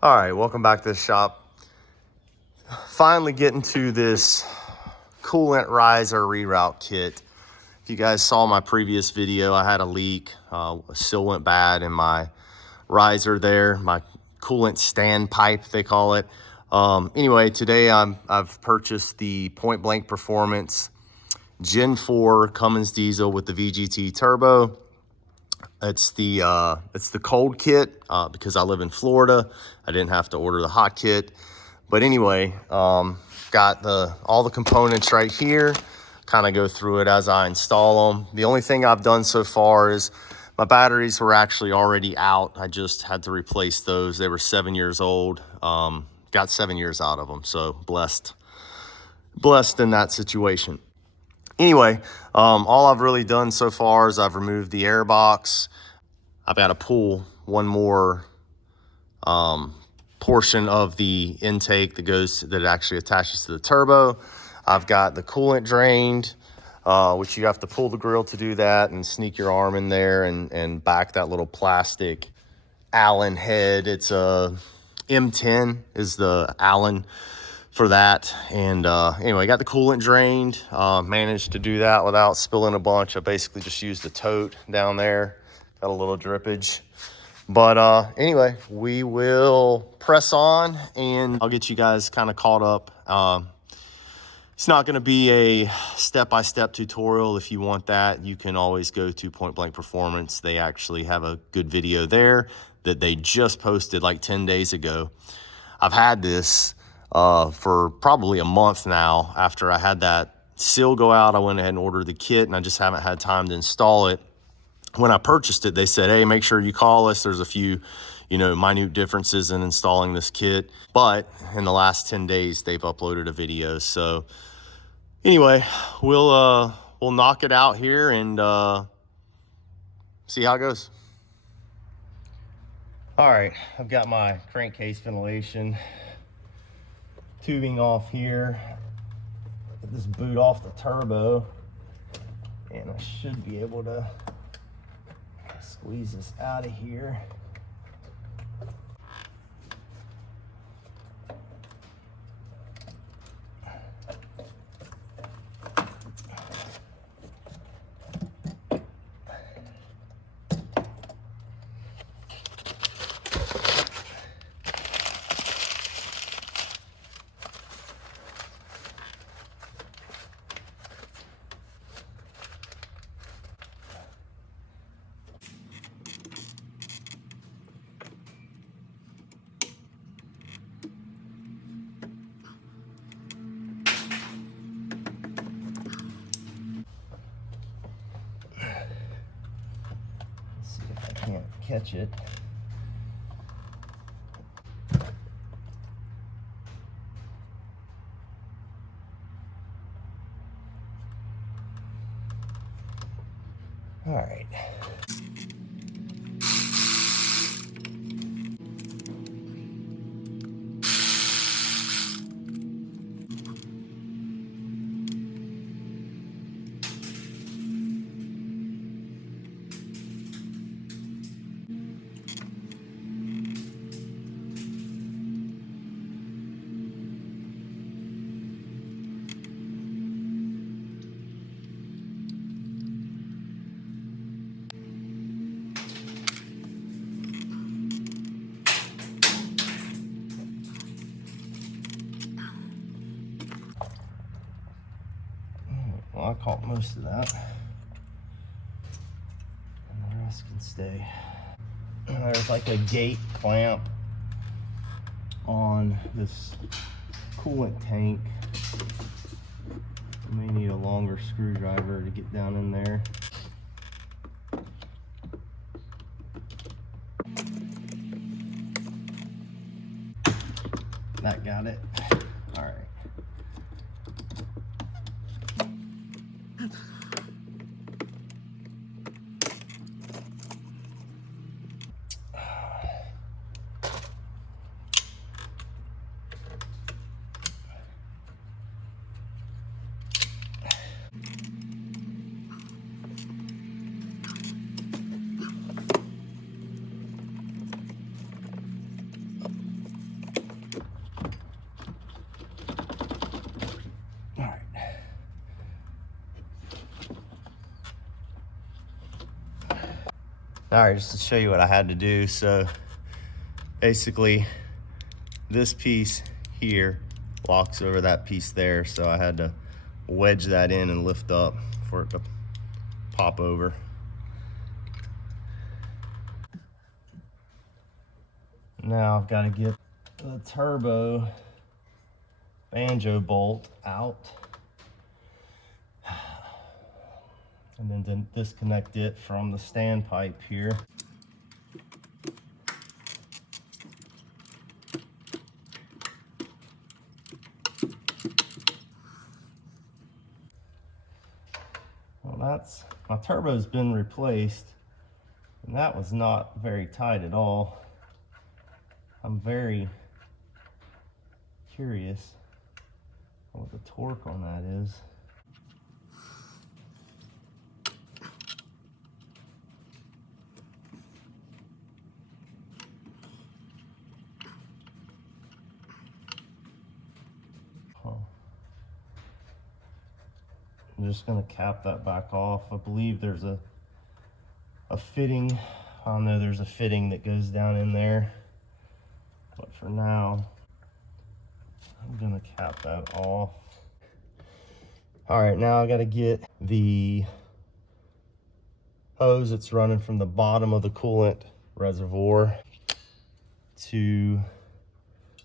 All right, welcome back to the shop. Finally getting to this coolant riser reroute kit. If you guys saw my previous video, I had a leak. Still went bad in my riser there, my coolant standpipe, they call it. Anyway, today I've purchased the Point Blank Performance Gen 4 Cummins diesel with the VGT turbo. It's the cold kit because I live in Florida. I didn't have to order the hot kit. But anyway, got all the components right here. Kind of go through it as I install them. The only thing I've done so far is my batteries were actually already out. I just had to replace those. They were 7 years old. Got 7 years out of them, so blessed in that situation. Anyway, all I've really done so far is I've removed the air box. I've got to pull one more portion of the intake that actually attaches to the turbo. I've got the coolant drained, which you have to pull the grill to do that and sneak your arm in there and back that little plastic Allen head. It's a M10 is the Allen for that. And anyway, got the coolant drained, managed to do that without spilling a bunch. I basically just used the tote down there, got a little drippage. But anyway, we will press on and I'll get you guys kind of caught up. It's not going to be a step-by-step tutorial. If you want that, you can always go to Point Blank Performance. They actually have a good video there that they just posted like 10 days ago. I've had this for probably a month now. After I had that seal go out, I went ahead and ordered the kit, and I just haven't had time to install it. When I purchased it, they said, hey, make sure you call us. There's a few, minute differences in installing this kit. But in the last 10 days, they've uploaded a video. So anyway, we'll knock it out here and see how it goes. All right, I've got my crankcase ventilation tubing off here. Get this boot off the turbo, and I should be able to squeeze this out of here. Can't catch it. All right. Well, I caught most of that, and the rest can stay. There's like a gate clamp on this coolant tank. You may need a longer screwdriver to get down in there. That got it. All right. All right, just to show you what I had to do. So basically this piece here locks over that piece there. So I had to wedge that in and lift up for it to pop over. Now I've got to get the turbo banjo bolt out and then disconnect it from the standpipe here. Well, my turbo's been replaced, and that was not very tight at all. I'm very curious what the torque on that is. I'm just gonna cap that back off. I believe there's a fitting. I don't know, there's a fitting that goes down in there. But for now, I'm gonna cap that off. All right, now I gotta get the hose that's running from the bottom of the coolant reservoir to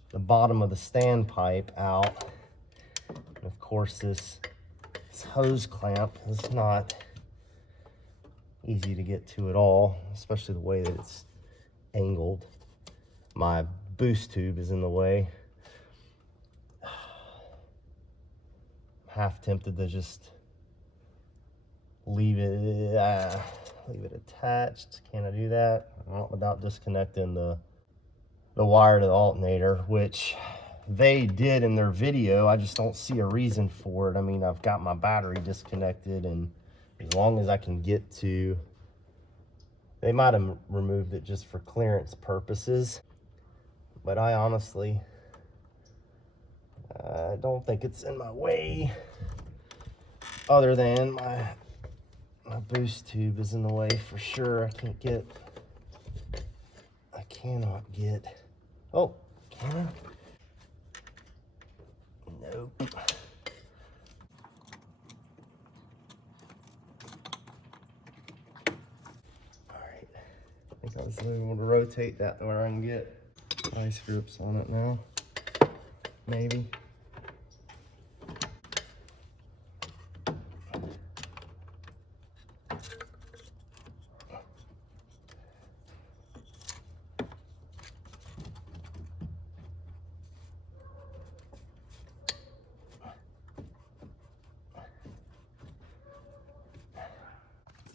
the bottom of the standpipe out. And of course, this hose clamp is not easy to get to at all, especially the way that it's angled. My boost tube is in the way. I'm half tempted to just leave it attached. Can I do that? Not without disconnecting the wire to the alternator, which they did in their video. I just don't see a reason for it. I mean, I've got my battery disconnected, and as long as I can get to, they might have removed it just for clearance purposes, but I honestly don't think it's in my way, other than my boost tube is in the way for sure. I cannot get, oh, can I? Nope. Alright, I think I was able to rotate that to where I can get vice grips on it now. Maybe.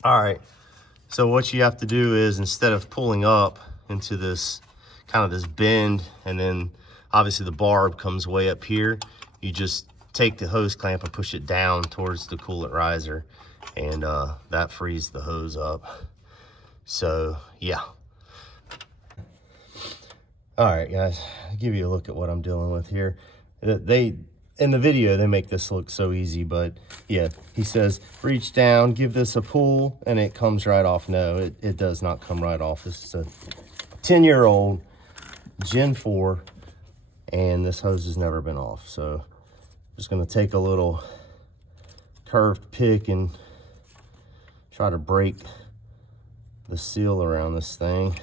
All right, so what you have to do is, instead of pulling up into this kind of this bend, and then obviously the barb comes way up here, you just take the hose clamp and push it down towards the coolant riser, and that frees the hose up. So yeah. All right, guys, I'll give you a look at what I'm dealing with here. In the video, they make this look so easy, but yeah, he says, reach down, give this a pull, and it comes right off. No, it does not come right off. This is a 10-year-old Gen 4, and this hose has never been off. So I'm just gonna take a little curved pick and try to break the seal around this thing.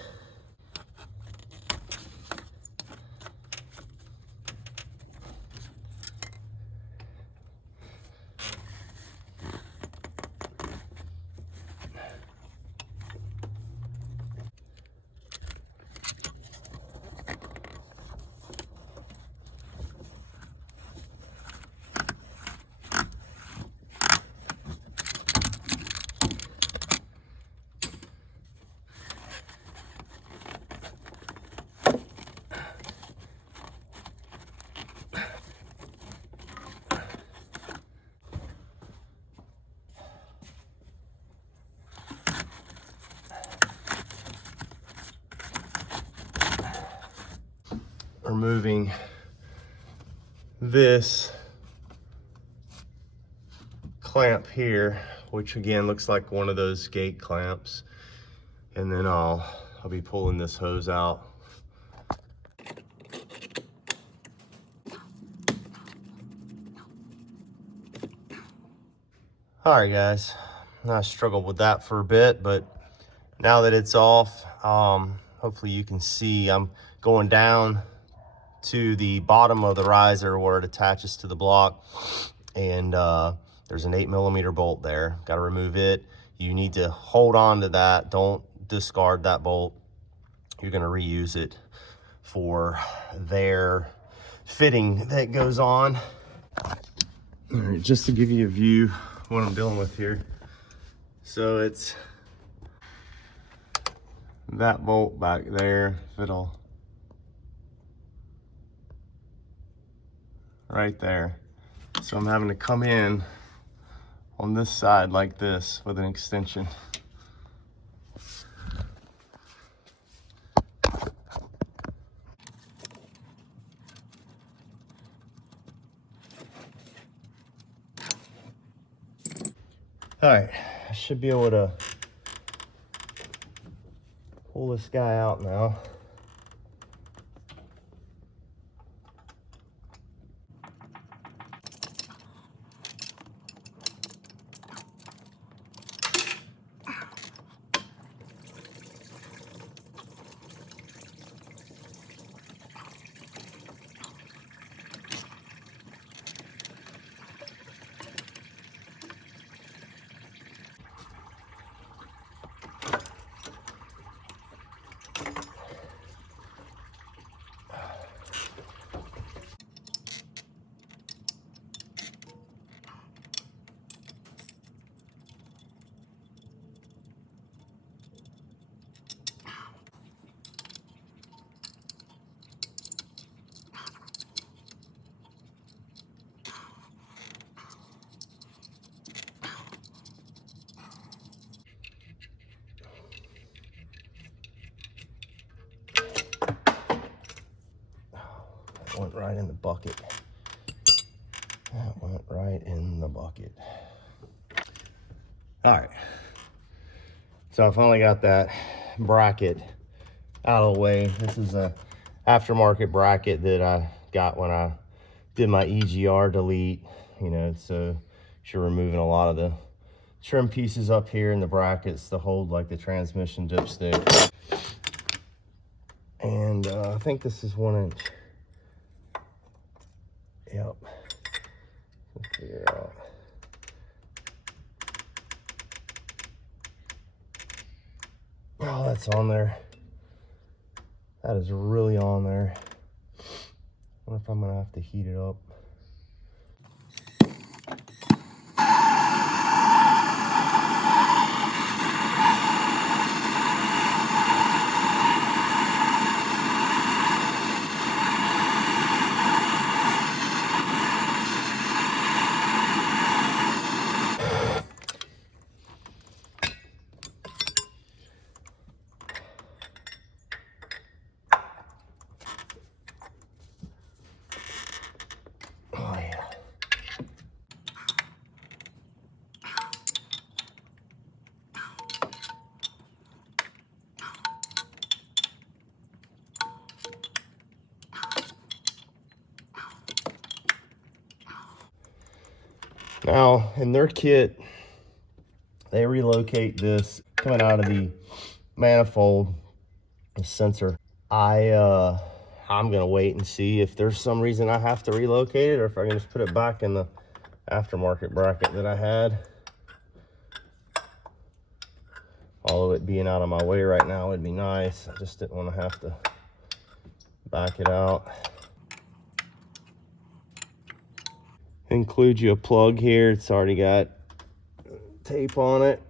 Removing this clamp here, which again looks like one of those gate clamps. And then I'll be pulling this hose out. All right, guys, I struggled with that for a bit, but now that it's off, hopefully you can see I'm going down to the bottom of the riser where it attaches to the block, and there's an 8mm bolt there. Got to remove it. You need to hold on to that. Don't discard that bolt. You're going to reuse it for their fitting that goes on. All right, just to give you a view of what I'm dealing with here. So it's that bolt back there, fiddle right there. So I'm having to come in on this side like this with an extension. All right, I should be able to pull this guy out now. That went right in the bucket. That went right in the bucket. All right. So I finally got that bracket out of the way. This is a aftermarket bracket that I got when I did my EGR delete. You know, so you're removing a lot of the trim pieces up here in the brackets to hold like the transmission dipstick. And I think this is 1 inch. Yep. Let's figure out. Oh, that's on there. That is really on there. I wonder if I'm gonna have to heat it up. Oh yeah. Now, in their kit, they relocate this coming out of the manifold, the sensor. I'm gonna wait and see if there's some reason I have to relocate it, or if I can just put it back in the aftermarket bracket that I had. Although it being out of my way right now would be nice. I just didn't want to have to back it out. Include you a plug here. It's already got tape on it.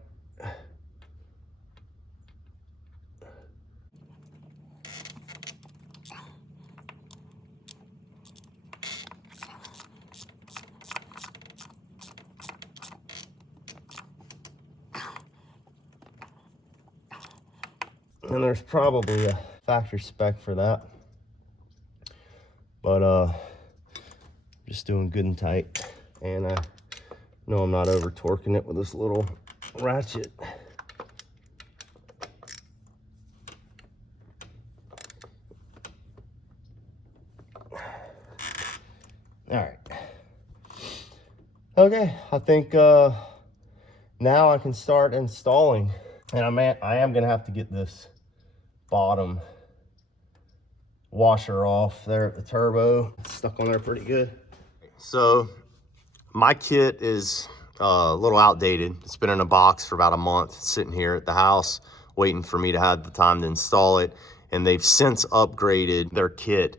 And there's probably a factory spec for that, but just doing good and tight. And I know I'm not over torquing it with this little ratchet. All right. Okay, I think now I can start installing. And I am gonna have to get this bottom washer off there at the turbo. It's stuck on there pretty good. So my kit is a little outdated. It's been in a box for about a month, sitting here at the house, waiting for me to have the time to install it. And they've since upgraded their kit.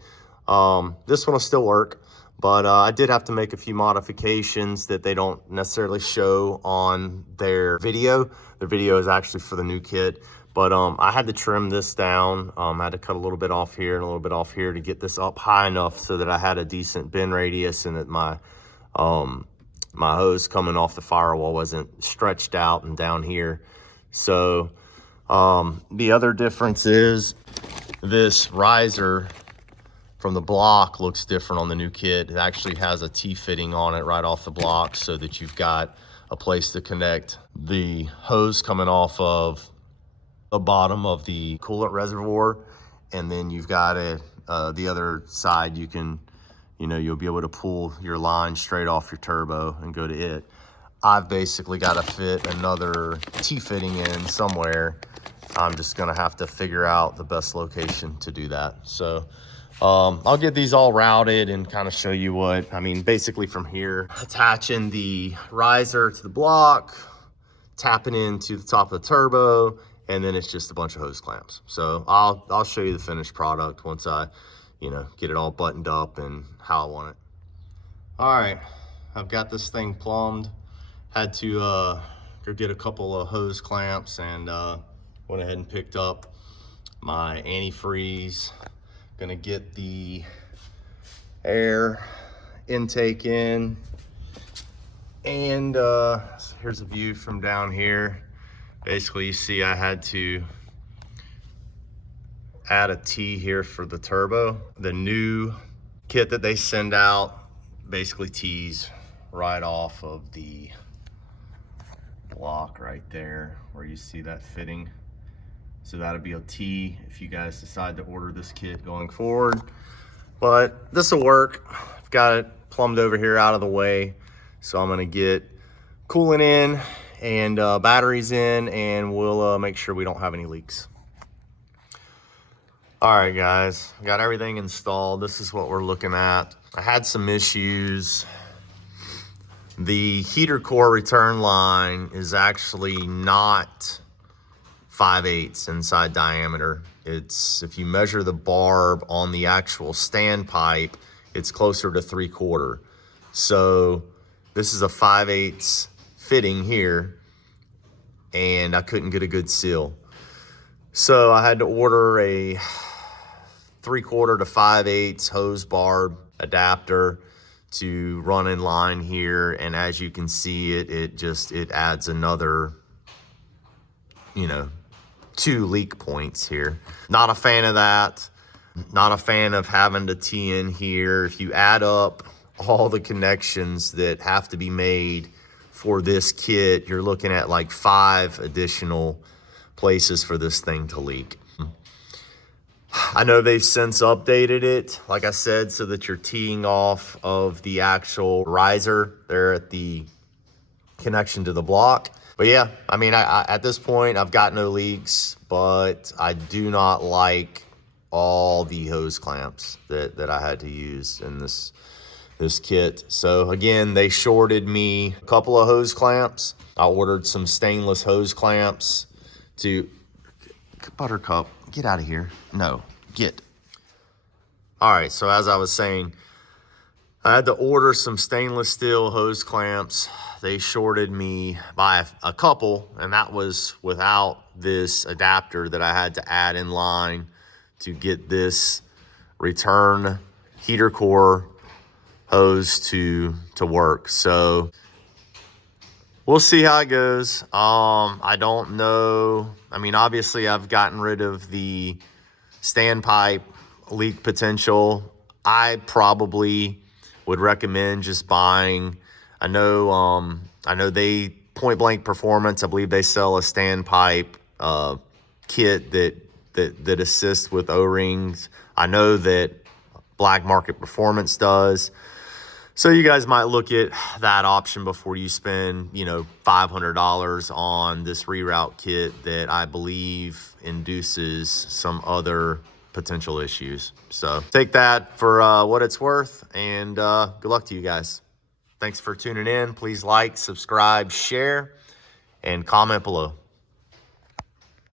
This one will still work, but I did have to make a few modifications that they don't necessarily show on their video. Their video is actually for the new kit, but I had to trim this down. I had to cut a little bit off here and a little bit off here to get this up high enough so that I had a decent bend radius and that my hose coming off the firewall wasn't stretched out and down here. So the other difference is this riser from the block looks different on the new kit. It actually has a T-fitting on it right off the block so that you've got a place to connect the hose coming off of the bottom of the coolant reservoir. And then you've got it, the other side, you can, you'll be able to pull your line straight off your turbo and go to it. I've basically got to fit another T-fitting in somewhere. I'm just gonna have to figure out the best location to do that. So I'll get these all routed and kind of show you what, basically from here, attaching the riser to the block, tapping into the top of the turbo, and then it's just a bunch of hose clamps. So I'll show you the finished product once I, get it all buttoned up and how I want it. All right, I've got this thing plumbed. Had to go get a couple of hose clamps and went ahead and picked up my antifreeze. Gonna get the air intake in. And here's a view from down here. Basically, you see I had to add a T here for the turbo. The new kit that they send out basically tees right off of the block right there where you see that fitting. So that'll be a T if you guys decide to order this kit going forward. But this will work. I've got it plumbed over here out of the way. So I'm gonna get coolant in and batteries in, and we'll make sure we don't have any leaks. All right, guys, got everything installed. This is what we're looking at. I had some issues. The heater core return line is actually not 5/8 inside diameter. It's, if you measure the barb on the actual standpipe, it's closer to 3/4. So this is a 5/8 fitting here, and I couldn't get a good seal. So I had to order a 3/4 to 5/8 hose barb adapter to run in line here. And as you can see, it adds another, 2 leak points here. Not a fan of that. Not a fan of having to tee in here. If you add up all the connections that have to be made for this kit, you're looking at like 5 additional places for this thing to leak. I know they've since updated it, like I said, so that you're teeing off of the actual riser there at the connection to the block. But yeah, I at this point, I've got no leaks, but I do not like all the hose clamps that I had to use in this kit. So again, they shorted me a couple of hose clamps. I ordered some stainless hose clamps to, Buttercup, get out of here. No, get. All right, so as I was saying, I had to order some stainless steel hose clamps. They shorted me by a couple, and that was without this adapter that I had to add in line to get this return heater core hose to work. So we'll see how it goes. I don't know. Obviously I've gotten rid of the standpipe leak potential. I probably would recommend just buying, I know they, Point Blank Performance, I believe they sell a standpipe kit that assists with O-rings. I know that Black Market Performance does. So you guys might look at that option before you spend, you know, $500 on this reroute kit that I believe induces some other potential issues. So take that for what it's worth, and good luck to you guys. Thanks for tuning in. Please like, subscribe, share, and comment below.